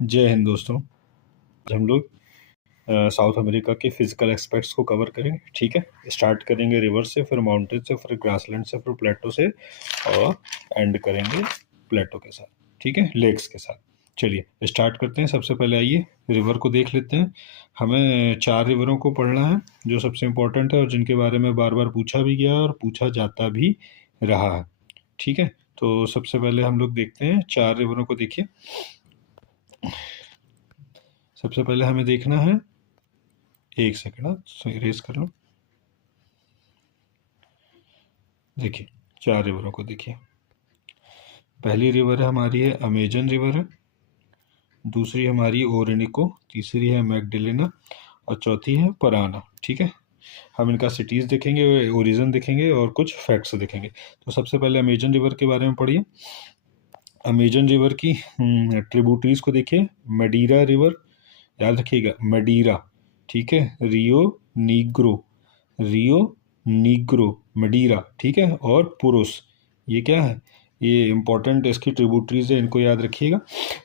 जय हिंद दोस्तों। आज हम लोग साउथ अमेरिका के फिजिकल एस्पेक्ट्स को कवर करेंगे। ठीक है, स्टार्ट करेंगे रिवर से, फिर माउंटेन से, फिर ग्रासलैंड से, फिर प्लेटो से और एंड करेंगे प्लेटो के साथ। ठीक है, लेक्स के साथ। चलिए स्टार्ट करते हैं। सबसे पहले आइए रिवर को देख लेते हैं। हमें 4 रिवरों को पढ़ना है जो सबसे इम्पोर्टेंट है और जिनके बारे में बार बार पूछा भी गया और पूछा जाता भी रहा है। ठीक है, तो सबसे पहले हम लोग देखते हैं 4 रिवरों को। देखिए, सबसे पहले हमें देखना है, एक सेकंड इरेज कर लो। देखिए 4 रिवरों को देखिए। पहली रिवर है हमारी है अमेजन रिवर है, दूसरी हमारी ओरिनिको, तीसरी है मैगडेलेना और चौथी है पराना। ठीक है, हम इनका सिटीज़ देखेंगे, ओरिजिन देखेंगे और कुछ फैक्ट्स देखेंगे। तो सबसे पहले अमेजन रिवर के बारे में पढ़िए। अमेजन रिवर की ट्रिब्यूटरीज को देखिए। मडीरा रिवर, याद रखिएगा मडीरा। ठीक है, रियो नीग्रो मडीरा। ठीक है, और पुरुष, ये क्या है, ये इंपॉर्टेंट इसकी ट्रिब्यूटरीज है, इनको याद रखिएगा।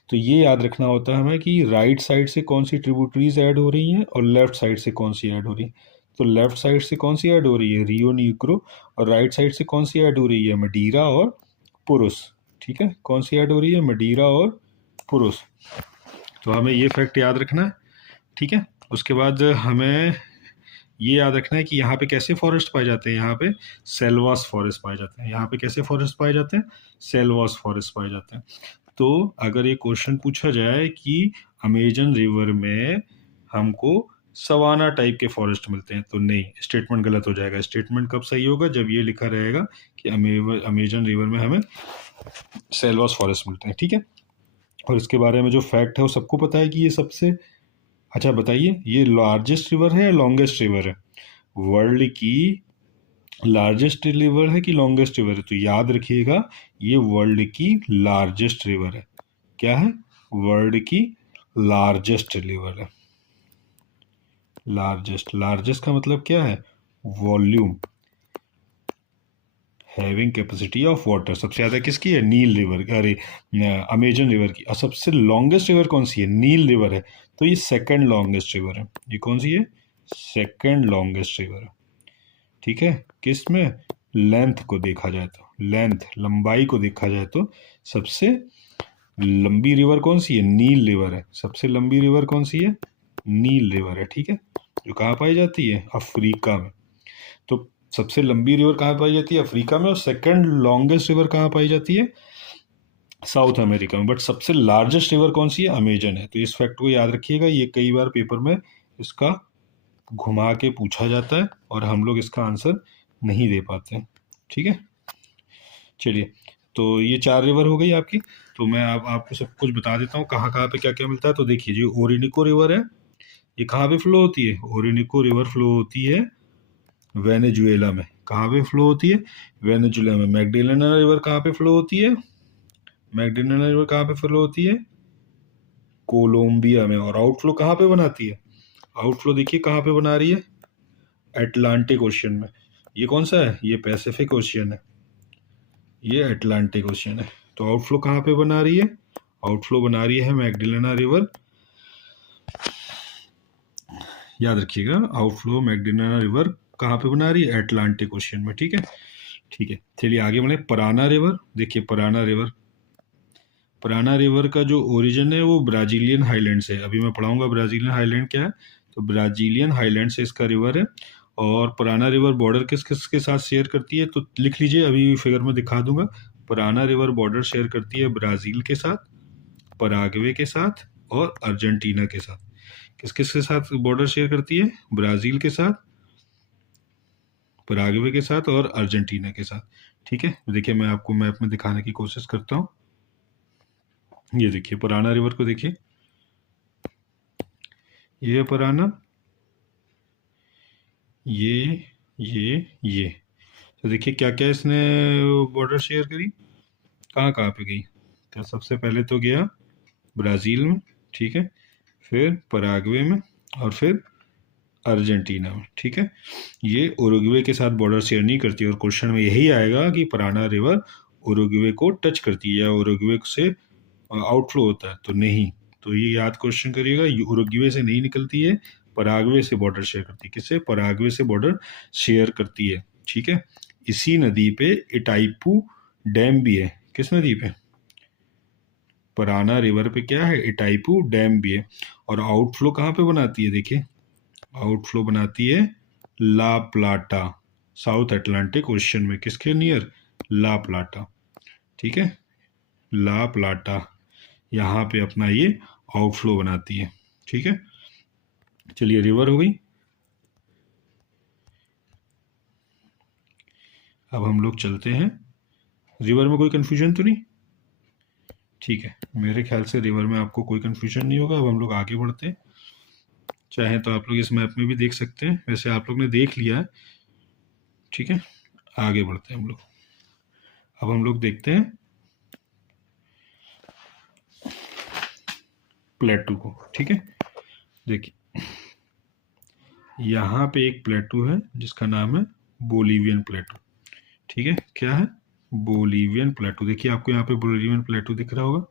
तो ये याद रखना होता है हमें कि राइट साइड से कौन सी ट्रिब्यूटरीज ऐड हो रही हैं और लेफ्ट साइड से कौन सी ऐड हो रही है। तो लेफ्ट साइड से कौन सी ऐड हो रही है, रियो नीग्रो, और राइट साइड से कौन सी ऐड हो रही है, मडीरा और पुरुष। ठीक है, कौन सी ऐड हो रही है, मडीरा और पुरुष। तो हमें ये फैक्ट याद रखना है। ठीक है, उसके बाद हमें ये याद रखना है कि यहाँ पे कैसे फॉरेस्ट पाए जाते हैं, यहाँ पे सेल्वास फॉरेस्ट पाए जाते हैं। यहाँ पे कैसे फॉरेस्ट पाए जाते हैं, सेल्वास फॉरेस्ट पाए जाते हैं। तो अगर ये क्वेश्चन पूछा जाए कि अमेजन रिवर में हमको सवाना टाइप के फॉरेस्ट मिलते हैं, तो नहीं, स्टेटमेंट गलत हो जाएगा। स्टेटमेंट कब सही होगा, जब ये लिखा रहेगा कि अमेजन रिवर में हमें सेल्वास फॉरेस्ट मिलते हैं। ठीक है, और इसके बारे में जो फैक्ट है वो सबको पता है कि ये सबसे, अच्छा बताइए, ये लार्जेस्ट रिवर है या लॉन्गेस्ट रिवर है, वर्ल्ड की लार्जेस्ट रिवर है कि लॉन्गेस्ट रिवर है। तो याद रखिएगा ये वर्ल्ड की लार्जेस्ट रिवर है। क्या है, वर्ल्ड की लार्जेस्ट रिवर है। लार्जेस्ट का मतलब क्या है, volume, having capacity of water. सबसे ज़्यादा किसकी है, नील रिवर, अरे अमेजन रिवर की। और सबसे लॉन्गेस्ट रिवर कौन सी है, नील रिवर है। तो ये सेकंड लॉन्गेस्ट रिवर है। ये कौन सी है, सेकंड लॉन्गेस्ट रिवर है। ठीक है, किस में, लेंथ को देखा जाए तो, लेंथ लंबाई को देखा जाए तो सबसे लंबी रिवर कौन सी है, नील रिवर है। सबसे लंबी रिवर कौन सी है, नील रिवर है। ठीक है, जो कहाँ पाई जाती है, अफ्रीका में। तो सबसे लंबी रिवर कहाँ पाई जाती है, अफ्रीका में। और सेकंड लॉन्गेस्ट रिवर कहाँ पाई जाती है, साउथ अमेरिका में। बट सबसे लार्जेस्ट रिवर कौन सी है, अमेजन है। तो इस फैक्ट को याद रखिएगा, ये कई बार पेपर में इसका घुमा के पूछा जाता है और हम लोग इसका आंसर नहीं दे पाते हैं। ठीक है, चलिए, तो ये 4 रिवर हो गई आपकी। तो मैं आपको सब कुछ बता देता हूँ कहाँ कहाँ पे क्या क्या मिलता है। तो देखिए, जो ओरिनिको रिवर है ये कहाँ पे फ्लो होती है, ओरिनिको रिवर फ्लो होती है वेनेजुएला में। कहाँ पे फ्लो होती है, वेनेजुएला में। मैगडेलेना रिवर कहाँ पे फ्लो होती है, मैगडेलेना रिवर कहाँ पे फ्लो होती है, कोलंबिया में। और आउटफ्लो कहाँ पे बनाती है, आउटफ्लो देखिए कहाँ पे बना रही है, अटलांटिक ओशियन में। ये कौन सा है, ये पैसिफिक ओशियन है, ये अटलांटिक ओशियन है। तो आउटफ्लो कहाँ पे बना रही है, आउटफ्लो बना रही है मैगडेलेना रिवर। याद रखिएगा, आउटफ्लो मैगडेलेना रिवर कहाँ पे बना रही है, अटलांटिक ओशियन में। ठीक है, ठीक है, चलिए आगे बढ़े। पराना रिवर, देखिए पराना रिवर, पराना रिवर का जो ओरिजिन है वो ब्राजीलियन हाईलैंड से है। अभी मैं पढ़ाऊंगा ब्राजीलियन हाईलैंड क्या है। तो ब्राजीलियन हाईलैंड से इसका रिवर है। और पराना रिवर बॉर्डर किस किस के साथ शेयर करती है, तो लिख लीजिए, अभी फिगर में दिखा दूंगा। पराना रिवर बॉर्डर शेयर करती है ब्राज़ील के साथ, पराग्वे के साथ और अर्जेंटीना के साथ। किस किस के साथ बॉर्डर शेयर करती है, ब्राज़ील के साथ, पराग्वे के साथ और अर्जेंटीना के साथ। ठीक है, देखिए मैं आपको मैप में दिखाने की कोशिश करता हूँ। ये देखिए पराना रिवर को देखिए, ये है पराना, ये। तो देखिए क्या क्या इसने बॉर्डर शेयर करी, कहाँ कहाँ पे गई। तो सबसे पहले तो गया ब्राज़ील में, ठीक है, फिर पराग्वे में और फिर अर्जेंटीना में। ठीक है, ये उरुग्वे के साथ बॉर्डर शेयर नहीं करती। और क्वेश्चन में यही आएगा कि पराना रिवर उरुग्वे को टच करती है या उरुग्वे से आउटफ्लो होता है, तो नहीं, तो ये याद क्वेश्चन करिएगा, उरुग्वे से नहीं निकलती है, पराग्वे से बॉर्डर शेयर करती है। किससे? पराग्वे से बॉर्डर शेयर करती है। ठीक है, इसी नदी पे इटाइपू डैम भी है। किस नदी पे? पराना रिवर पे क्या है? इटाइपू डैम भी है। और आउटफ्लो कहाँ पे बनाती है? देखिए, आउटफ्लो बनाती है ला प्लाटा, साउथ अटलांटिक ओशन में। किसके नियर? ला प्लाटा। ठीक है, ला प्लाटा यहाँ पे अपना ये आउटफ्लो बनाती है। ठीक है, चलिए रिवर हो गई। अब हम लोग चलते हैं, रिवर में कोई कन्फ्यूजन तो नहीं? ठीक है, मेरे ख्याल से रिवर में आपको कोई कन्फ्यूजन नहीं होगा। अब हम लोग आगे बढ़ते हैं। चाहे तो आप लोग इस मैप में भी देख सकते हैं, वैसे आप लोग ने देख लिया है। ठीक है, आगे बढ़ते हैं हम लोग। अब हम लोग देखते हैं प्लेटू को। ठीक है, देखिए यहाँ पे एक प्लेटू है जिसका नाम है बोलिवियन प्लेटू। ठीक है, क्या है? बोलिवियन प्लेटू। देखिए आपको यहाँ पे बोलिवियन प्लेटू दिख रहा होगा,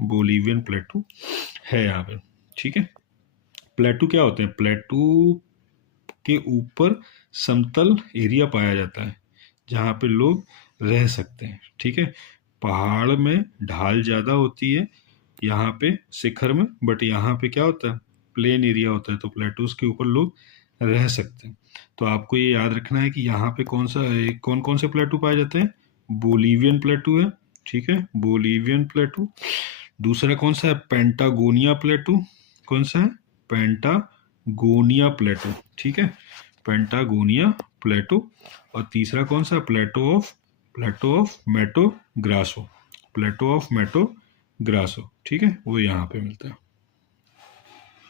बोलिवियन प्लेटू है यहाँ पे। ठीक है, प्लेटू क्या होते हैं? प्लेटू के ऊपर समतल एरिया पाया जाता है जहाँ पे लोग रह सकते हैं। ठीक है, पहाड़ में ढाल ज़्यादा होती है यहाँ पे शिखर में, बट यहाँ पे क्या होता है? प्लेन एरिया होता है, तो प्लेटूज के ऊपर लोग रह सकते हैं। तो आपको ये याद रखना है कि यहाँ पे कौन कौन से प्लेटू पाए जाते हैं? बोलिवियन प्लेटू है। ठीक है, बोलिवियन प्लेटू। दूसरा कौन सा है? पेंटागोनिया प्लेटू। कौन सा है? पेंटागोनिया प्लेटू। ठीक है, पेंटागोनिया प्लेटू। और तीसरा कौन सा? Plateau of Mato Grosso. Plateau of Mato Grosso. ठीक है, वो यहाँ पे मिलता है।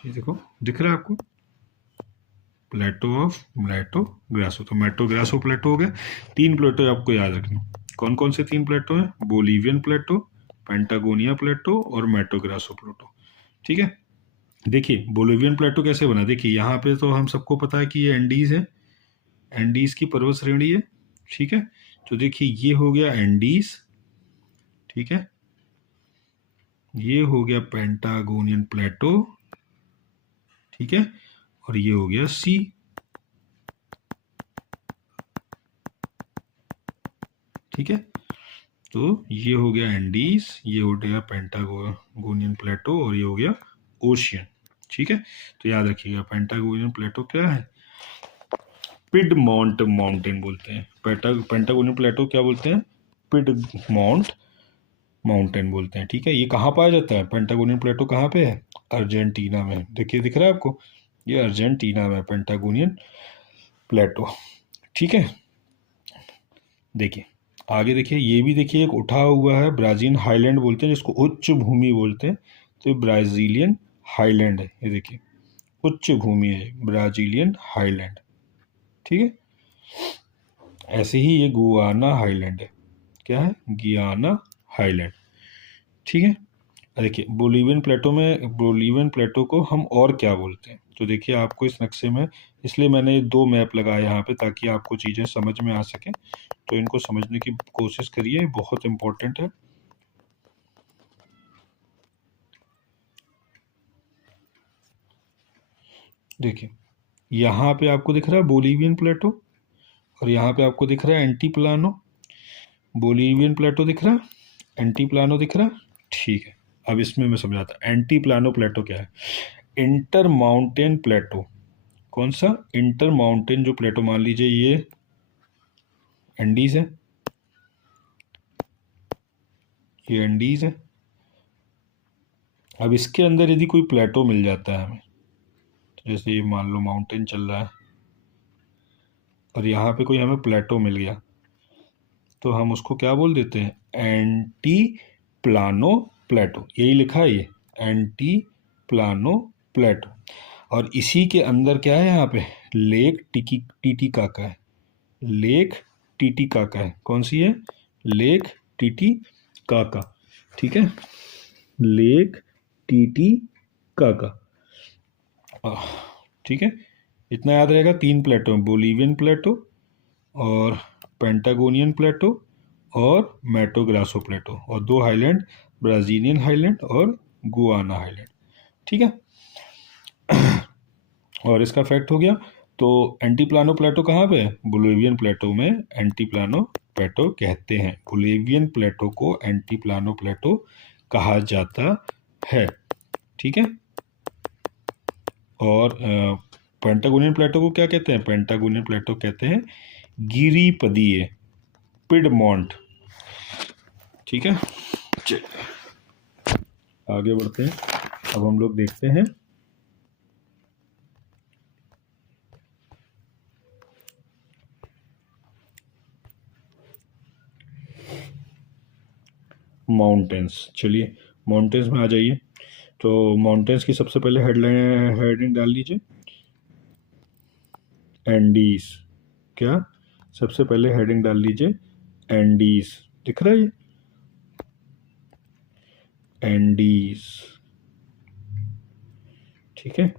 ये देखो, दिख रहा है आपको? प्लेटो ऑफ मेटो ग्रासो। तो मेटो ग्रासो प्लेटो हो गया। 3 प्लेटो आपको याद रखना। कौन कौन से 3 प्लेटो हैं? बोलिवियन प्लेटो, पेंटागोनिया प्लेटो और मेटो ग्रासो प्लेटो। ठीक है, देखिए बोलिवियन प्लेटो कैसे बना। देखिए यहाँ पे तो हम सबको पता है कि ये एंडीज है, एंडीज की पर्वत श्रेणी है। ठीक है, तो देखिए ये हो गया एंडीज। ठीक है, ये हो गया पेंटागोनियन प्लेटो। ठीक है, और ये हो गया सी। ठीक है, तो ये हो गया एंडीज, ये हो गया पेंटागोनियन प्लेटो और ये हो गया ओशियन। ठीक है, तो याद रखिएगा पेंटागोनियन प्लेटो क्या है? पिडमोंट माउंटेन बोलते हैं। पेंटागोनियन प्लेटो क्या बोलते हैं? पिडमोंट माउंटेन बोलते हैं। ठीक है, ये कहाँ पाया जाता है? पेंटागोनियन प्लेटो कहाँ पे है? अर्जेंटीना में। देखिए, दिख रहा है आपको? ये अर्जेंटीना में पेंटागोनियन प्लेटो। ठीक है, देखिए आगे देखिए, ये भी देखिए एक उठा हुआ है, ब्राजीलियन हाईलैंड बोलते हैं जिसको उच्च भूमि बोलते हैं। तो ये ब्राजीलियन हाईलैंड है। ये देखिए उच्च भूमि है, ब्राजीलियन हाईलैंड। ठीक है, ऐसे ही ये गुआना हाईलैंड है। क्या है? गियाना हाईलैंड। ठीक है, देखिए बोलिवियन प्लेटो को हम और क्या बोलते हैं? तो देखिए आपको इस नक्शे में, इसलिए मैंने 2 मैप लगाए यहाँ पे ताकि आपको चीज़ें समझ में आ सके। तो इनको समझने की कोशिश करिए, बहुत इम्पोर्टेंट है। देखिए यहाँ पे आपको दिख रहा है बोलिवियन प्लेटो और यहाँ पे आपको दिख रहा है एंटीप्लानो। बोलिवियन प्लेटो दिख रहा है, एंटीप्लानो दिख रहा है। ठीक है, अब इसमें मैं समझाता हूँ। एंटीप्लानो प्लेटो क्या है? इंटर माउंटेन प्लेटो। कौन सा? इंटर माउंटेन जो प्लेटो, मान लीजिए ये एंडीज है, ये एंडीज है। अब इसके अंदर यदि कोई प्लेटो मिल जाता है हमें, तो जैसे ये मान लो माउंटेन चल रहा है और यहाँ पे कोई हमें प्लेटो मिल गया, तो हम उसको क्या बोल देते हैं? एंटी प्लानो प्लेटो। यही लिखा है ये, एंटी प्लानो प्लेटो। और इसी के अंदर क्या है? यहाँ पे लेक टीटीकाका है। लेक टीटीकाका है। कौन सी है? Lake Titicaca. ठीक है, लेक टीटीकाका। ठीक है, इतना याद रहेगा। 3 प्लेटो हैं, बोलिवियन प्लेटो और पेंटागोनियन प्लेटो और मेटो ग्रासो प्लेटो, और 2 हाईलैंड, ब्राजीलियन हाईलैंड और गुआना हाईलैंड। ठीक है। और इसका फैक्ट हो गया। तो एंटीप्लानो प्लेटो कहाँ पे है? बोलिवियन प्लेटो में एंटीप्लानो प्लेटो कहते हैं। बोलिवियन प्लेटो को एंटीप्लानो प्लेटो कहा जाता है। ठीक है। और पेंटागोनियन प्लेटो को क्या कहते हैं? पेंटागोनियन प्लेटो कहते हैं गिरिपदीय, पिडमोंट। ठीक है। आगे बढ़ते हैं। अब हम लोग देखते हैं माउंटेन्स। चलिए माउंटेन्स में आ जाइए। तो माउंटेन्स की सबसे पहले हेडिंग डाल लीजिए, एंडीज। क्या? सबसे पहले हेडिंग डाल लीजिए एंडीज। दिख रहा है ये? एंडीज। ठीक है,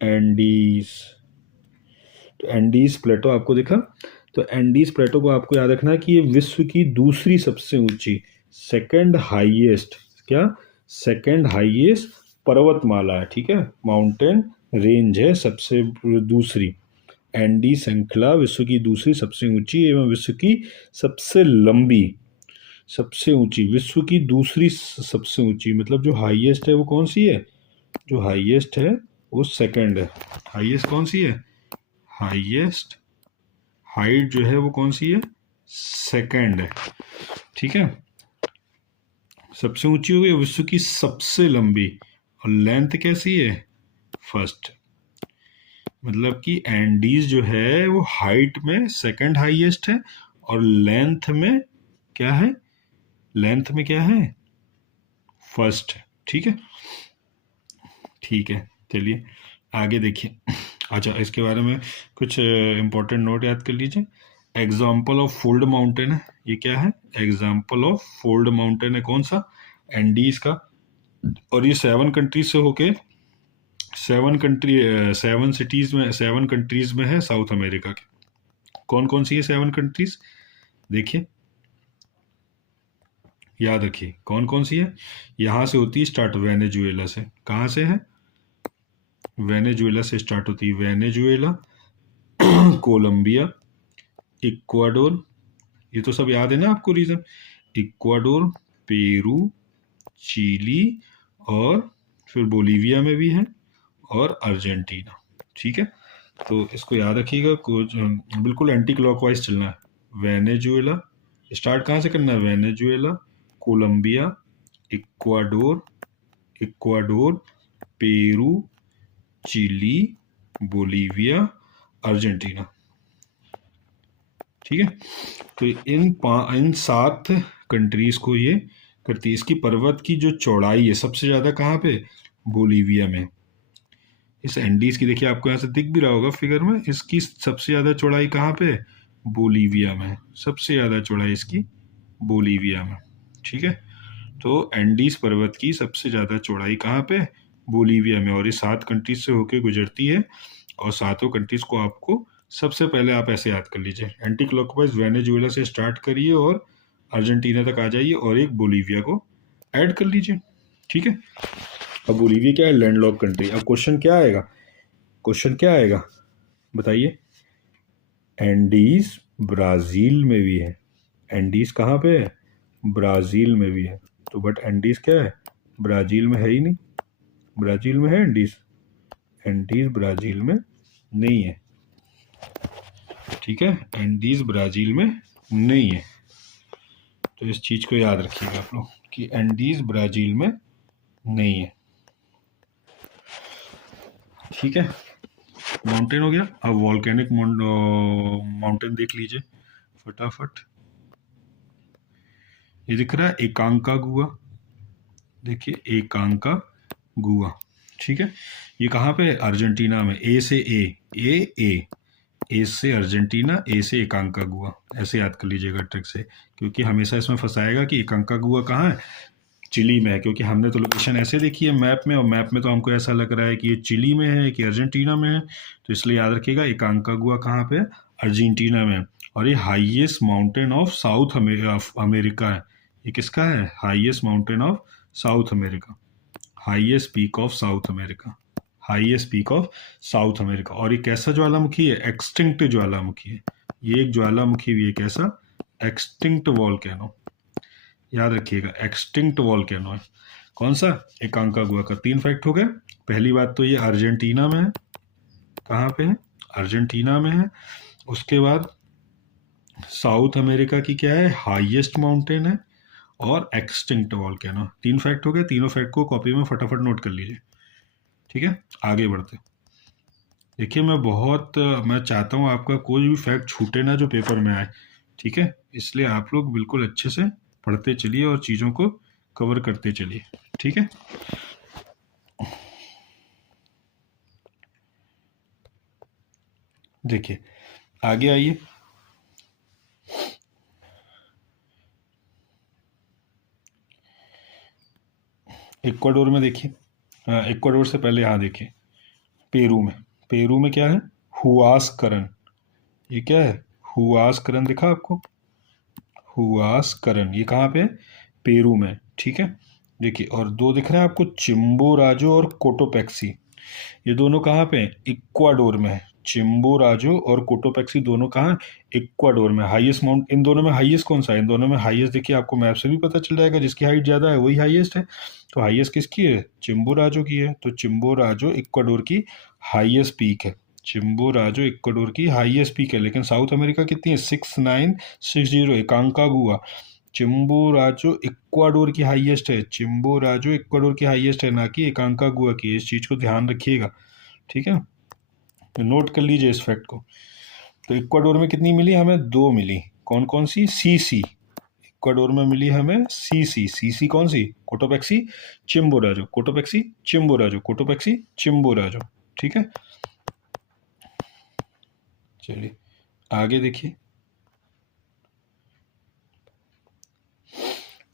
एंडीज। तो एंडीज प्लेटो आपको दिखा। तो एंडीज प्लेटो को आपको याद रखना है कि ये विश्व की दूसरी सबसे ऊंची, सेकंड हाईएस्ट, क्या? सेकंड हाईएस्ट पर्वतमाला है। ठीक है, माउंटेन रेंज है सबसे दूसरी। एंडी श्रृंखला विश्व की दूसरी सबसे ऊंची एवं विश्व की सबसे लंबी, सबसे ऊंची, विश्व की दूसरी सबसे ऊंची, मतलब जो हाईएस्ट है वो कौन सी है? जो हाईएस्ट है वो सेकंड है। हाईएस्ट कौन सी है? हाईएस्ट हाइट जो है वो कौन सी है? सेकंड है। ठीक है, सबसे ऊंची हो गई, विश्व की सबसे लंबी। और लेंथ कैसी है? फर्स्ट। मतलब कि एंडीज जो है वो हाइट में सेकंड हाईएस्ट है और लेंथ में क्या है? लेंथ में क्या है? फर्स्ट है। ठीक है, ठीक है। चलिए आगे देखिए। अच्छा, इसके बारे में कुछ इंपॉर्टेंट नोट याद कर लीजिए। एग्जाम्पल ऑफ फोल्ड माउंटेन है, ये क्या है? एग्जाम्पल ऑफ फोल्ड माउंटेन है कौन सा? एंडीज का। और ये 7 कंट्रीज से होके 7 सिटीज में, 7 कंट्रीज में है साउथ अमेरिका के। कौन कौन सी है 7 कंट्रीज? देखिए, याद रखिए कौन कौन सी है। यहाँ से होती है स्टार्ट वेनेजुएला से। कहाँ से है? वेनेजुएला से स्टार्ट होती है। वेनेजुएला, कोलंबिया, इक्वाडोर, ये तो सब याद है ना आपको रीजन। इक्वाडोर, पेरू, चिली, और फिर बोलीविया में भी है, और अर्जेंटीना। ठीक है, तो इसको याद रखिएगा। कुछ बिल्कुल एंटी क्लॉकवाइज चलना है। वेनेजुएला, स्टार्ट कहाँ से करना है? Venezuela, Colombia, Ecuador, Ecuador, Peru, Chile, Bolivia, Argentina. ठीक है, तो इन 7 कंट्रीज को ये करती है। इसकी पर्वत की जो चौड़ाई है सबसे ज़्यादा कहाँ पे? बोलीविया में। इस एंडीज की देखिए, आपको यहाँ से दिख भी रहा होगा फिगर में, इसकी सबसे ज़्यादा चौड़ाई कहाँ पे? बोलीविया में। सबसे ज़्यादा चौड़ाई इसकी बोलीविया में। ठीक है, तो एंडीज पर्वत की सबसे ज़्यादा चौड़ाई कहाँ पे? बोलीविया में। और ये 7 कंट्रीज से होके गुजरती है। और 7 कंट्रीज को आपको सबसे पहले आप ऐसे याद कर लीजिए, एंटी क्लॉकवाइज वेनेजुएला से स्टार्ट करिए और अर्जेंटीना तक आ जाइए, और एक बोलीविया को ऐड कर लीजिए। ठीक है, अब बोलीविया क्या है? Landlocked country. अब क्वेश्चन क्या आएगा? क्वेश्चन क्या आएगा बताइए? एंडीज ब्राज़ील में भी है। एंडीज कहाँ पे है? ब्राज़ील में भी है। तो बट एंडीज क्या है? ब्राज़ील में है ही नहीं। ब्राज़ील में है एंडीज? एंडीज ब्राज़ील में नहीं है। ठीक है, एंडीज ब्राज़ील में नहीं है। तो इस चीज़ को याद रखिएगा आप लोग कि एंडीज ब्राज़ील में नहीं है। ठीक है, माउंटेन हो गया। अब वॉल्केनिक माउंटेन देख लीजिए फटाफट। ये दिख रहा है एकांका गुआ। देखिए एकांका गुआ। ठीक है, ये कहाँ पे है? अर्जेंटीना में। ए से ए से अर्जेंटीना, ए से एकांका गुआ। ऐसे याद कर लीजिएगा ट्रिक से, क्योंकि हमेशा इसमें फंसाएगा कि एकांका गुआ कहाँ है? चिली में है, क्योंकि हमने तो लोकेशन ऐसे देखी है मैप में, और मैप में तो हमको ऐसा लग रहा है कि ये चिली में है कि अर्जेंटीना में है। तो इसलिए याद रखिएगा एकांका गुआ कहाँ पे है? अर्जेंटीना में। और ये highest mountain of south America है। ये किसका है? Highest mountain of south America. Highest peak of south America, highest peak of south America. और ये कैसा ज्वालामुखी है? एक्सटिंक्ट ज्वालामुखी है। ये एक ज्वालामुखी भी है, कैसा? Extinct volcano. याद रखिएगा, एक्सटिंक्ट वॉल्केनो है। कौन सा? एकांकागुआ का। 3 फैक्ट हो गए। पहली बात तो ये अर्जेंटीना में है। कहाँ पे है? अर्जेंटीना में है। उसके बाद साउथ अमेरिका की क्या है? हाईएस्ट माउंटेन है और एक्सटिंक्ट वॉल्केनो। 3 फैक्ट हो गए। तीनों फैक्ट को कॉपी में फटाफट नोट कर लीजिए। ठीक है, आगे बढ़ते। देखिए मैं चाहता हूँ आपका कोई भी फैक्ट छूटे ना जो पेपर में आए। ठीक है, इसलिए आप लोग बिल्कुल अच्छे से पढ़ते चलिए और चीज़ों को कवर करते चलिए। ठीक है, देखिए आगे आइए। इक्वाडोर में देखिए, इक्वाडोर से पहले यहाँ देखिए, पेरू में। पेरू में क्या है? हुआस करन। ये क्या है? हुआस करन, दिखा आपको? हुआस करन, ये कहाँ पे है? पेरू में। ठीक है, देखिए और दो दिख रहे हैं आपको, चिम्बोराजो और कोटोपेक्सी। ये दोनों कहाँ पे हैं? इक्वाडोर में है। चिम्बोराजो और कोटोपेक्सी दोनों कहाँ? इक्वाडोर में। हाईएस्ट माउंट इन दोनों में हाईएस्ट कौन सा है? इन दोनों में हाईएस्ट देखिए, आपको मैप से भी पता चल जाएगा, जिसकी हाइट ज़्यादा है वही हाईएस्ट है। तो हाईएस्ट किसकी है? चिम्बोराजो की है। तो चिम्बोराजो इक्वाडोर की हाईएस्ट पीक है। चिम्बोराजो इक्वाडोर की हाईएस्ट पीक है। लेकिन साउथ अमेरिका कितनी है? 6960। एकांकागुआ। चिम्बोराजो इक्वाडोर की हाईएस्ट है। चिम्बोराजो इक्वाडोर की हाईएस्ट है, ना कि एकांकागुआ की। इस चीज़ को ध्यान रखिएगा। ठीक है, तो नोट कर लीजिए इस फैक्ट को। तो इक्वाडोर में कितनी मिली हमें? 2 मिली। कौन कौन सी? सीसी। इक्वाडोर में मिली हमें सीसी। सीसी कौन सी? Cotopaxi Chimborazo. Cotopaxi Chimborazo. Cotopaxi Chimborazo. ठीक है, चलिए आगे देखिए।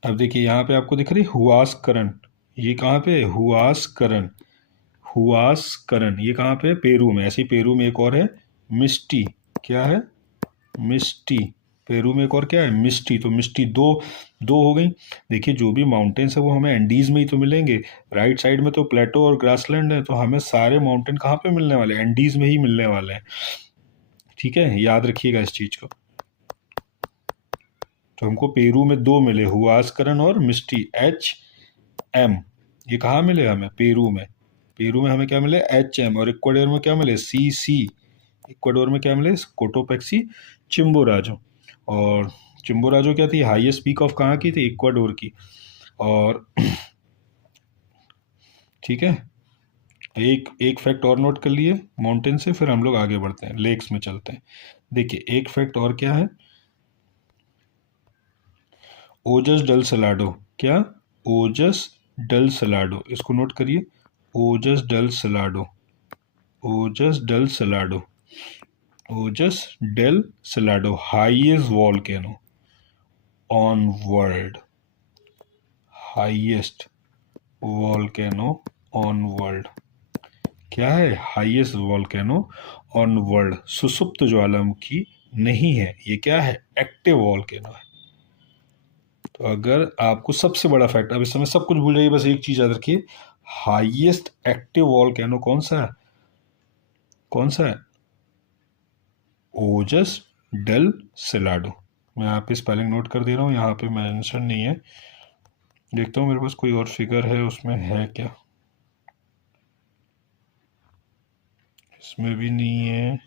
अब देखिए यहाँ पे आपको दिख रही हुआस करन। ये कहाँ पे है? हुआस करन। हुआस करन ये कहाँ पे है? पेरू में। ऐसे ही पेरू में एक और है, मिस्टी। क्या है? मिस्टी। पेरू में एक और क्या है? मिस्टी। तो मिस्टी दो दो हो गई। देखिए जो भी माउंटेन्स है वो हमें एंडीज में ही तो मिलेंगे। राइट साइड में तो प्लेटो और ग्रासलैंड है, तो हमें सारे माउंटेन कहाँ पे मिलने वाले हैं? एंडीज में ही मिलने वाले हैं। ठीक है, याद रखिएगा इस चीज को। तो हमको पेरू में 2 मिले, हुआस्करन और मिस्टी। HM। ये कहाँ मिले हमें? पेरू में। पेरू में हमें क्या मिले? HM। और इक्वाडोर में क्या मिले? CC। इक्वाडोर में क्या मिले? Cotopaxi Chimborazo. और चिम्बोराजो क्या थी? हाईएस्ट पीक ऑफ कहाँ की थी? इक्वाडोर की। और ठीक है, एक एक फैक्ट और नोट कर लिए माउंटेन से, फिर हम लोग आगे बढ़ते हैं, लेक्स में चलते हैं। देखिए एक फैक्ट और क्या है? Ojos del Salado. क्या? ओजस डल सलाडो, इसको नोट करिए। Ojos del Salado. Ojos del Salado. Ojos del Salado highest volcano on world. Highest volcano on world. क्या है? Highest volcano on world. सुसुप्त ज्वालामुखी नहीं है, ये क्या है? एक्टिव वॉल्केनो है। तो अगर आपको सबसे बड़ा फैक्ट, अब इस समय सब कुछ भूल जाइए, बस एक चीज याद रखिए, हाईएस्ट एक्टिव वॉल्केनो कौन सा है? कौन सा है? Ojos del सिलाडो। मैं यहाँ पे स्पेलिंग नोट कर दे रहा हूँ, यहाँ पे मेंशन नहीं है। देखता हूँ मेरे पास कोई और फिगर है, उसमें है क्या? इसमें भी नहीं है,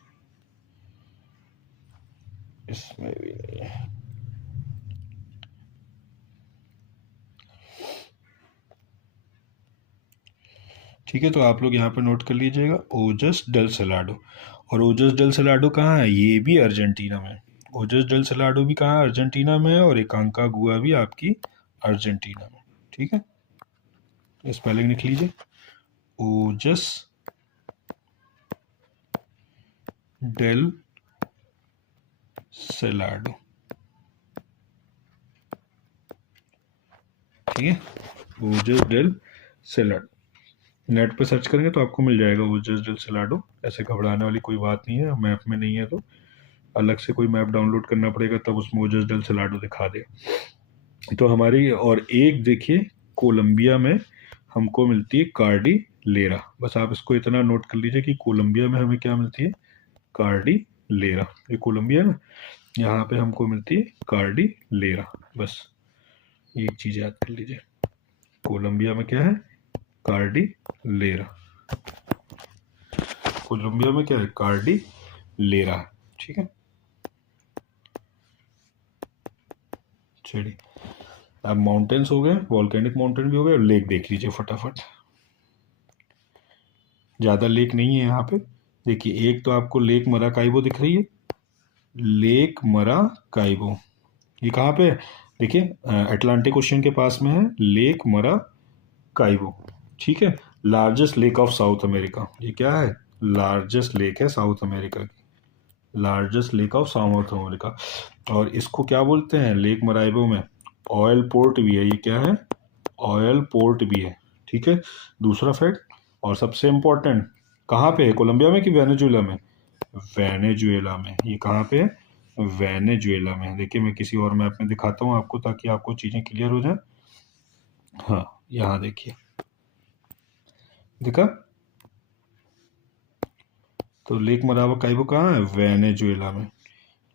इसमें भी नहीं है। ठीक है, तो आप लोग यहाँ पे नोट कर लीजिएगा, ओजस डेल सलाडो। और ओजस डेल सलाडो कहाँ है? ये भी अर्जेंटीना में। ओजस डेल सलाडो भी कहाँ है? अर्जेंटीना में है। और एकांकागुआ भी आपकी अर्जेंटीना में। ठीक है, स्पेलिंग लिख लीजिए, ओजस डेल सलाडो। ठीक है, ओजस डेल सलाडो। नेट पे सर्च करेंगे तो आपको मिल जाएगा ओजस डेल सलाडो। ऐसे घबराने वाली कोई बात नहीं है, मैप में नहीं है तो अलग से कोई मैप डाउनलोड करना पड़ेगा, तब उसमें ओजस डेल सलाडो दिखा दे। तो हमारी और एक देखिए, कोलंबिया में हमको मिलती है कार्डिलेरा। बस आप इसको इतना नोट कर लीजिए कि कोलंबिया में हमें क्या मिलती है, कार्डिलेरा। ये कोलंबिया ना, यहाँ पे हमको मिलती है कार्डिलेरा। बस एक चीज़ याद कर लीजिए, कोलंबिया में क्या है, कार्डिलेरा। कोलंबिया में क्या है, कार्डिलेरा। ठीक है, चलिए अब माउंटेन्स हो गए, वॉल्केनिक माउंटेन भी हो गए, और लेक देख लीजिए फटाफट। ज़्यादा लेक नहीं है यहाँ पे। देखिए एक तो आपको लेक मराकाइबो दिख रही है, लेक मराकाइबो, ये कहाँ पे है, देखिए अटलांटिक ओशियन के पास में है लेक मराकाइबो। ठीक है, largest lake of south America, ये क्या है, लार्जेस्ट लेक है साउथ अमेरिका की, largest lake of south America. और इसको क्या बोलते हैं, लेक मराइबो में ऑयल पोर्ट भी है, ये क्या है, ऑयल पोर्ट भी है। ठीक है, दूसरा फैक्ट और सबसे इम्पोर्टेंट, कहाँ पे है, कोलंबिया में कि वेनेजुएला में, वेनेजुएला में। ये कहाँ पे है, वेनेजुएला में। देखिए मैं किसी और मैप में दिखाता हूँ आपको, ताकि आपको चीज़ें क्लियर हो जाए। हाँ यहाँ देखिए, देखा, तो लेक मराकाइबो कहाँ है, वेनेजुएला में।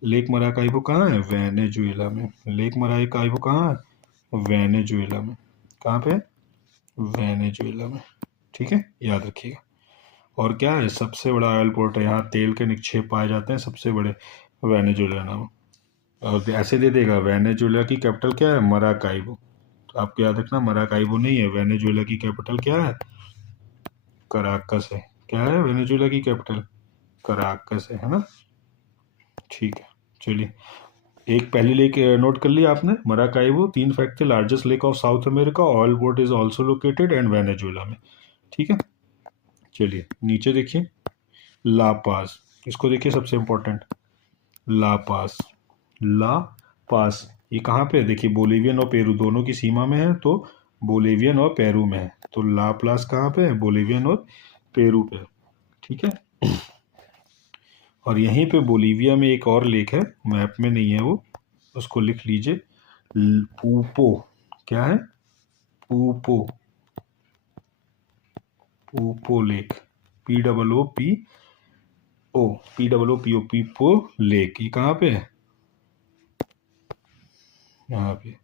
लेक मराकाइबो कहाँ है, वेनेजुएला में। लेक मराकाइबो कहाँ है, वेनेजुएला में। कहाँ पे, वेनेजुएला में। ठीक है, याद रखिएगा। और क्या है, सबसे बड़ा ऑयल पोर्ट है, यहाँ तेल के निक्षेप पाए जाते हैं सबसे बड़े, वेनेजुएला नाम। और ऐसे दे देगा, वेनेजुएला की कैपिटल क्या है, मराकाइबो। तो आपको याद रखना, मराकाइबो नहीं है, वेनेजुएला की कैपिटल क्या है, कराकस है। क्या है वेनेजुएला की कैपिटल, कराकस है ना। ठीक है, चलिए एक पहली लेक नोट कर लिया आपने, मराकाइबो। तीन फैक्ट थे, largest lake of south America, oil port is also located and Venezuela में। ठीक है, चलिए नीचे देखिए, ला पास, इसको देखिए सबसे इंपॉर्टेंट, ला पास। ला पास ये कहाँ पे है, देखिए बोलिवियन और पेरू दोनों की सीमा में है, तो बोलिवियन और पेरू में है, तो ला पास कहाँ पे है, बोलिवियन और पेरू पे। ठीक है, और यहीं पे बोलीविया में एक और लेक है, मैप में नहीं है वो, उसको लिख लीजिए, पूपो। क्या है, पूपो, पूपो लेक, POO पीपो लेक। ये कहाँ पे है, यहाँ पे।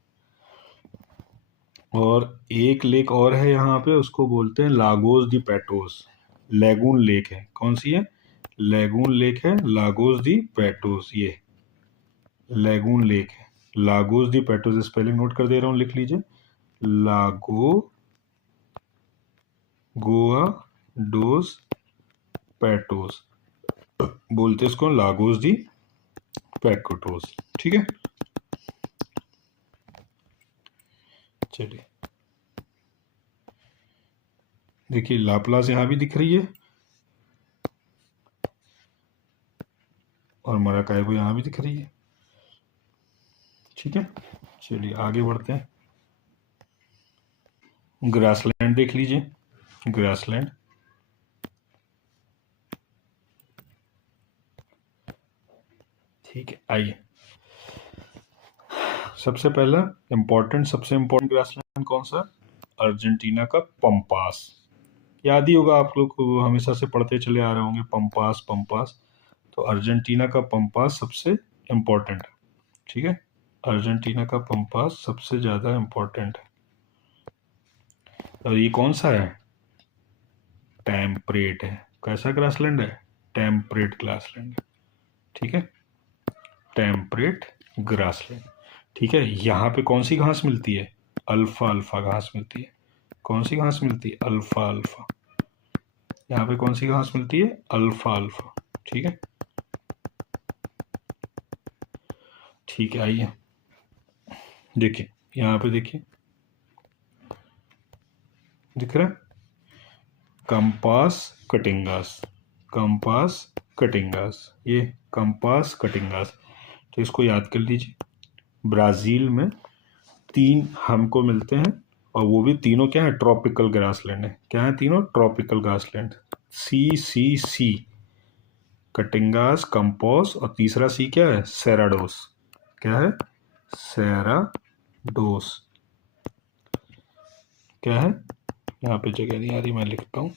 और एक लेक और है यहाँ पे, उसको बोलते हैं लागोस दी पैटोस, लैगून लेक है। कौन सी है, लैगून लेक है, लागोस दी पैटोस, ये लैगून लेक है, लागोस दी पैटोस। स्पेलिंग नोट कर दे रहा हूँ, लिख लीजिए, लागो, गोआ, डोस, पैटोस, बोलते इसको लागोस दी पैकोटोस। ठीक है, चलिए देखिए लाप्लास यहाँ भी दिख रही है, और मराकाइबो यहाँ भी दिख रही है। ठीक है, चलिए आगे बढ़ते हैं। ग्रासलैंड देख लीजिए, ग्रासलैंड। ठीक है, आइए सबसे पहला सबसे इम्पोर्टेंट ग्रासलैंड कौन सा, अर्जेंटीना का पंपास। याद ही होगा, आप लोग को हमेशा से पढ़ते चले आ रहे होंगे, पंपास पंपास। तो अर्जेंटीना का पंपास सबसे इम्पोर्टेंट है। ठीक है, अर्जेंटीना का पंपास सबसे ज़्यादा इम्पोर्टेंट है। और ये कौन सा है, टेम्परेट है। कैसा ग्रासलैंड है, टेम्परेट ग्रासलैंड है। ठीक है, टेम्परेट ग्रासलैंड। ठीक है, यहाँ पे कौन सी घास मिलती है, अल्फा अल्फा घास मिलती है। कौन सी घास मिलती है, अल्फा अल्फा। यहाँ पे कौन सी घास मिलती है, अल्फा अल्फा। ठीक है, ठीक है, आइए देखिए, यहाँ पे देखिए दिख रहा है, कंपास कटिंगास, कंपास कटिंगास, ये कंपास कटिंगास। तो इसको याद कर लीजिए, ब्राज़ील में 3 हमको मिलते हैं, और वो भी तीनों क्या है, ट्रॉपिकल ग्रासलैंड है। क्या है तीनों, ट्रॉपिकल ग्रासलैंड, सी, कटिंगास, कंपास, और तीसरा सी क्या है, सेराडोस। क्या है, सेराडोस। क्या है, यहाँ पे जगह नहीं आ रही, मैं लिखता हूँ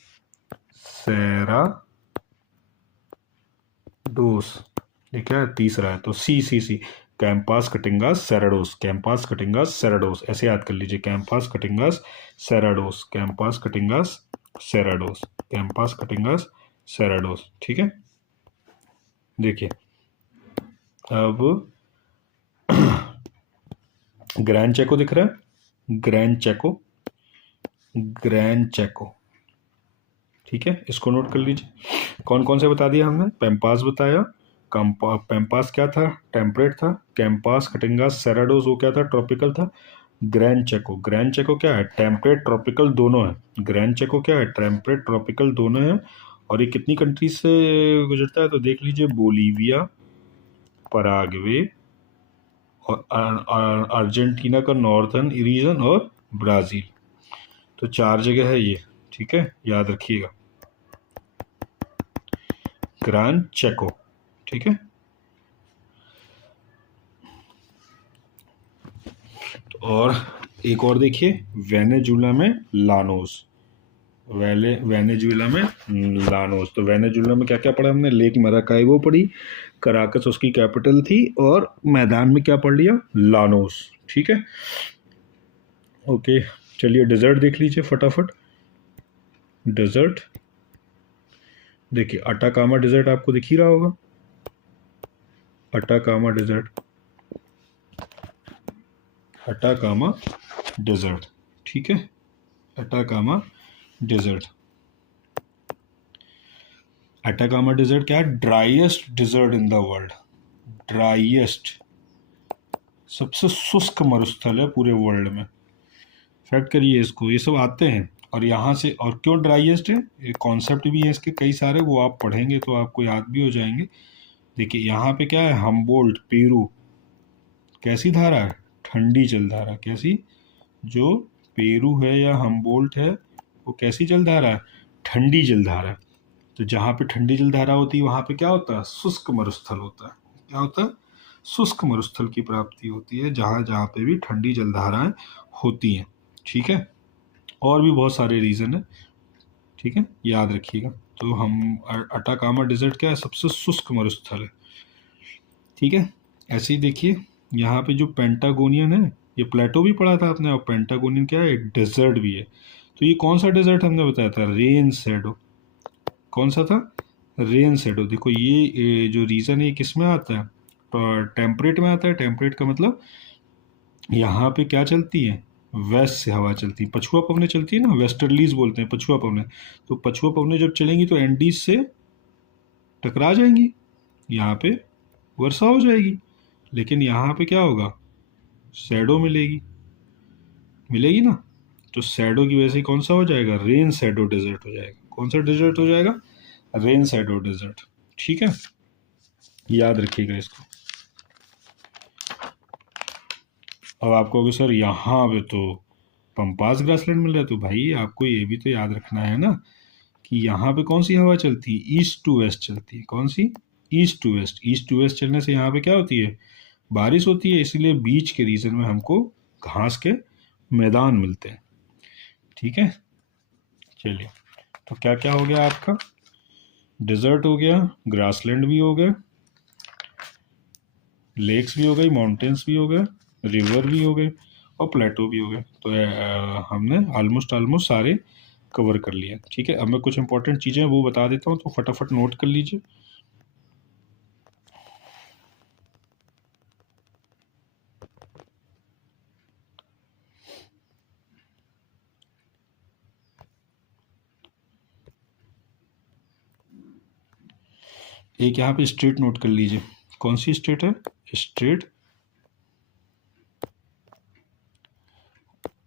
सेराडोस। ये क्या है? तीसरा है, तो सी सी सी, कैंपास कटिंगास सेराडोस, कैंपास कटिंगास सेराडोस, ऐसे याद कर लीजिए, कैंपास कटिंगास सेराडोस, कैंपास कटिंगास सेराडोस, कैंपास कटिंगास सेराडोस। ठीक है, देखिए अब ग्रैंड चेको दिख रहा है, ग्रैंड चेको, ग्रैंड चेको। ठीक है, इसको नोट कर लीजिए। कौन कौन से बता दिया हमने? पैम्पास बताया, पैम्पास क्या था? टेम्परेट था। कैंपास कटिंगास सेराडोस वो क्या था? ट्रॉपिकल था। ग्रैंड चेको, ग्रैंड चेको क्या है? टेम्परेट ट्रॉपिकल दोनों है। ग्रैंड चेको क्या है? टेम्परेट ट्रॉपिकल दोनों है। और ये कितनी कंट्रीज से गुजरता है? तो देख लीजिए, बोलीविया, पराग्वे और अर्जेंटीना का नॉर्थर्न रीजन और ब्राज़ील। तो 4 जगह है ये। ठीक है, याद रखिएगा, ग्रैंड चेको। ठीक है, और एक और देखिए, वेनेजुला में लानोस, वेनेजुला में लानोस। तो वेनेजुला में क्या क्या पढ़ा हमने? लेक मराकाइबो पढ़ी, कराकस उसकी कैपिटल थी, और मैदान में क्या पढ़ लिया? लानोस। ठीक है, ओके, चलिए डेजर्ट देख लीजिए फटाफट। डेजर्ट देखिए, अटाकामा डेजर्ट आपको दिख ही रहा होगा, अटाकामा डेजर्ट, अटाकामा डेजर्ट। ठीक है, अटाकामा डेजर्ट, अटाकामा डेजर्ट क्या है? Driest desert in the world, driest, सबसे शुष्क मरुस्थल है पूरे वर्ल्ड में। फैक्ट करिए इसको, ये सब आते हैं। और यहाँ से, और क्यों ड्राइएस्ट है, ये कॉन्सेप्ट भी है इसके कई सारे, वो आप पढ़ेंगे तो आपको याद भी हो जाएंगे। देखिए यहाँ पे क्या है? हम्बोल्ट, पेरू, कैसी धारा है? ठंडी जलधारा। कैसी? जो पेरू है या हम्बोल्ट है, वो कैसी जलधारा है? ठंडी जलधारा। तो जहाँ पे ठंडी जलधारा होती है वहाँ पे क्या होता है? शुष्क मरुस्थल होता है। क्या होता है? शुष्क मरुस्थल की प्राप्ति होती है, जहाँ जहाँ पे भी ठंडी जलधाराएं होती हैं। ठीक है, और भी बहुत सारे रीज़न है। ठीक है, याद रखिएगा। तो हम अटाकामा डेजर्ट क्या है? सबसे शुष्क मरुस्थल है। ठीक है, ऐसे ही देखिए, यहाँ पे जो पेंटागोनियन है, ये प्लेटो भी पढ़ा था आपने, और पेंटागोनियन क्या है? एक डेजर्ट भी है। तो ये कौन सा डेजर्ट हमने बताया था? Rain shadow. कौन सा था? Rain shadow. देखो ये जो रीज़न है, ये किस में आता है? टेम्परेट में आता है। टेम्परेट का मतलब यहाँ पे क्या चलती है? वेस्ट से हवा चलती है, पछुआ पवनें चलती है ना, वेस्टर्लीज बोलते हैं, पछुआ पवनें। तो पछुआ पवनें जब चलेंगी तो एंडीज से टकरा जाएंगी, यहाँ पे वर्षा हो जाएगी। लेकिन यहाँ पे क्या होगा? शैडो मिलेगी, मिलेगी ना। तो शैडो की वजह से कौन सा हो जाएगा? रेन शैडो डेजर्ट हो जाएगा। कौन सा डेजर्ट हो जाएगा? Rain shadow desert. ठीक है, याद रखिएगा इसको। अब आपको कहोगे सर यहाँ पे तो पंपास ग्रासलैंड मिल रहा है, तो भाई आपको ये भी तो याद रखना है ना कि यहाँ पे कौन सी हवा चलती है? ईस्ट टू वेस्ट चलती है। कौन सी? East to west. East to west चलने से यहाँ पे क्या होती है? बारिश होती है। इसीलिए बीच के रीजन में हमको घास के मैदान मिलते हैं। ठीक है, चलिए, तो क्या क्या हो गया आपका? डेजर्ट हो गया, ग्रासलैंड भी हो गए, लेक्स भी हो गई, माउंटेन्स भी हो गए, रिवर भी हो गए, और प्लेटो भी हो गए। तो हमने ऑलमोस्ट सारे कवर कर लिया। ठीक है, अब मैं कुछ इंपॉर्टेंट चीज़ें वो बता देता हूँ, तो फटाफट नोट कर लीजिए। एक यहाँ पे स्टेट नोट कर लीजिए। कौन सी स्टेट है? State,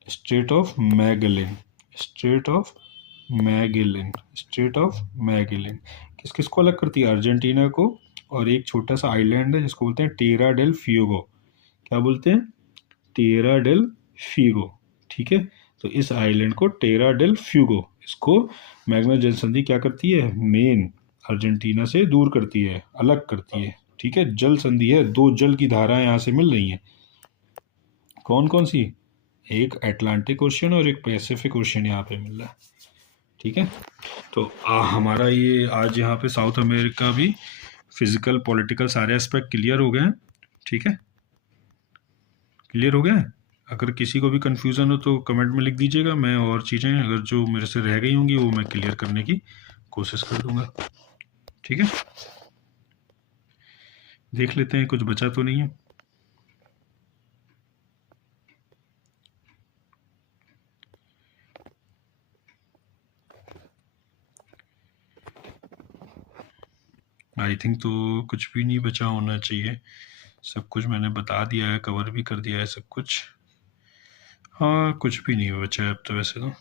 state of Magellan, state of Magellan, state of Magellan. किस किस को अलग करती है? अर्जेंटीना को, और एक छोटा सा आइलैंड है जिसको बोलते हैं टेरा डेल फ्यूगो। क्या बोलते हैं? टेरा डेल फ्यूगो। ठीक है, तो इस आइलैंड को टेरा डेल फ्यूगो, इसको मैग्ना जलसंधि क्या करती है? मेन अर्जेंटीना से दूर करती है, अलग करती है। ठीक है, जल संधि है, दो जल की धाराएं यहाँ से मिल रही हैं। कौन कौन सी? एक अटलांटिक ओशियन और एक पैसिफिक ओशियन यहाँ पे मिल रहा है। ठीक है, तो हमारा ये आज यहाँ पे साउथ अमेरिका भी फिजिकल पॉलिटिकल सारे एस्पेक्ट क्लियर हो गए हैं। ठीक है, क्लियर हो गया है। अगर किसी को भी कंफ्यूजन हो तो कमेंट में लिख दीजिएगा, मैं और चीज़ें अगर जो मेरे से रह गई होंगी वो मैं क्लियर करने की कोशिश कर दूंगा। ठीक है, देख लेते हैं कुछ बचा तो नहीं है। आई थिंक तो कुछ भी नहीं बचा होना चाहिए, सब कुछ मैंने बता दिया है, कवर भी कर दिया है सब कुछ। हाँ, कुछ भी नहीं बचा है अब तो वैसे तो।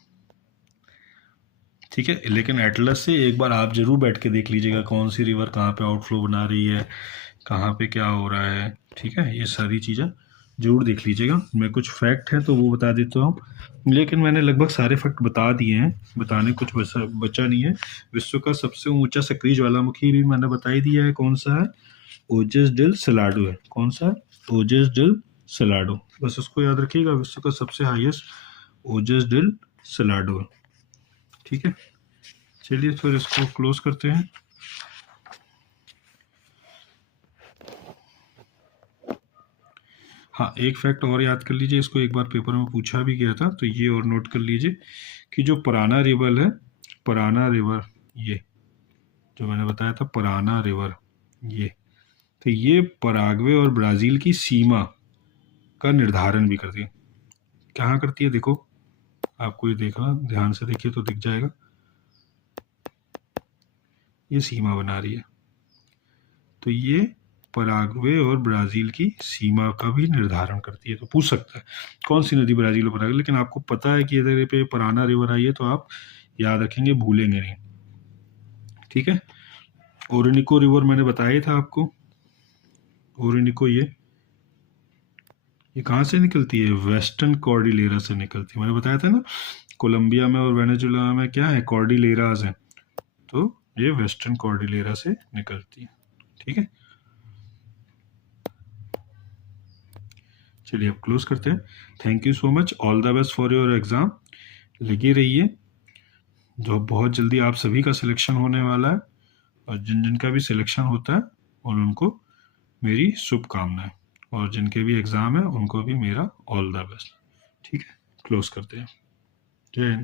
ठीक है, लेकिन एटलस से एक बार आप जरूर बैठ के देख लीजिएगा कौन सी रिवर कहाँ पे आउटफ्लो बना रही है, कहाँ पे क्या हो रहा है। ठीक है, ये सारी चीज़ें जरूर देख लीजिएगा। मैं कुछ फैक्ट है तो वो बता देता हूँ, लेकिन मैंने लगभग सारे फैक्ट बता दिए हैं, बताने कुछ बचा नहीं है। विश्व का सबसे ऊंचा सक्रिय ज्वालामुखी भी मैंने बता ही दिया है, कौन सा है, ओजेस डिल सलाडो है। कौन सा है, ओजेस डिल सलाडो, बस उसको याद रखिएगा। विश्व का सबसे हाईएस्ट ओजेस डिल सलाडो है। ठीक है, चलिए फिर इसको क्लोज करते हैं। हाँ, एक फैक्ट और याद कर लीजिए, इसको एक बार पेपर में पूछा भी गया था, तो ये और नोट कर लीजिए कि जो पराना रिवर है, पराना रिवर, ये जो मैंने बताया था पराना रिवर, ये तो ये पराग्वे और ब्राज़ील की सीमा का निर्धारण भी करती है। कहाँ करती है, देखो आपको ये देखना, ध्यान से देखिए तो दिख जाएगा, ये सीमा बना रही है। तो ये पराग्वे और ब्राज़ील की सीमा का भी निर्धारण करती है। तो पूछ सकता है कौन सी नदी ब्राज़ील और पराग्वे, लेकिन आपको पता है कि इधर पे पराना रिवर आई है, तो आप याद रखेंगे, भूलेंगे नहीं। ठीक है, ओरिनिको रिवर मैंने बताया था आपको, ओरिनिको ये कहाँ से निकलती है, वेस्टर्न कॉर्डिलेरा से निकलती है। मैंने बताया था ना, कोलंबिया में और वेनेजुला में क्या है, कॉर्डिलेराज है, तो ये वेस्टर्न कॉर्डिलेरा से निकलती है। ठीक है, चलिए अब क्लोज करते हैं। Thank you so much, all the best for your exam. लगे रहिए, जो बहुत जल्दी आप सभी का सिलेक्शन होने वाला है, और जिन जिन का भी सिलेक्शन होता है और उनको मेरी शुभकामनाएं, और जिनके भी एग्ज़ाम है उनको भी मेरा ऑल द बेस्ट। ठीक है, क्लोज करते हैं। जय हिंद।